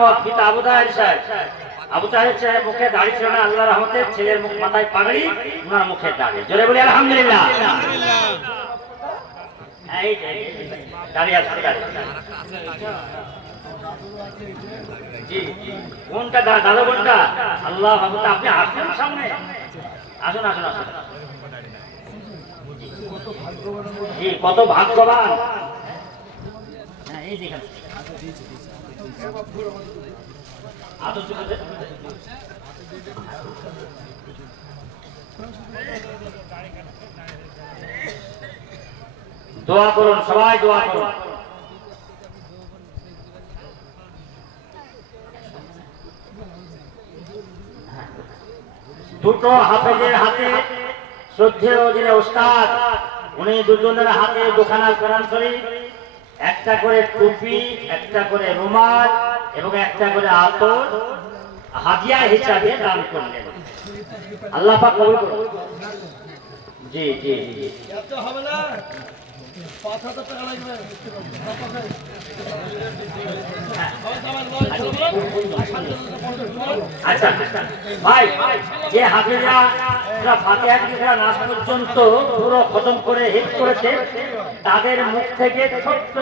মোহাম্মদ পিতা আবু তাহের সাহেব। আবু তাহের সাহেব মুখে দাড়ি ছিল না আল্লাহ রহমতের ছেলের মুখ মাথায় পাগড়ি ওনার মুখে দাড়ি। জোরে বলি আলহামদুলিল্লাহ। হ্যাঁ, আল্লাহ আপনি আসুন সামনে। আসুন আসুন আসুন। কত ভাগ্যবান। দোয়া করুন, সবাই দোয়া করুন। দুটো হাফেজের হাতে, শ্রদ্ধেয় যিনি ওস্তাদ, উনি দুজনের হাতে দোকানা কোরআন শরীফ। একটা করে টুপি, একটা করে রুমাল এবং একটা করে আতর হাদিয়া হিসাবে দান করলেন। আল্লাহ কবুল করুন। জি জি জি হবে না লাগবে আচ্ছা ভাই, যে হাফিজা ফাতেহা নাচ পর্যন্ত পুরো খতম করে হিট করেছে, তাদের মুখ থেকে ছোট্ট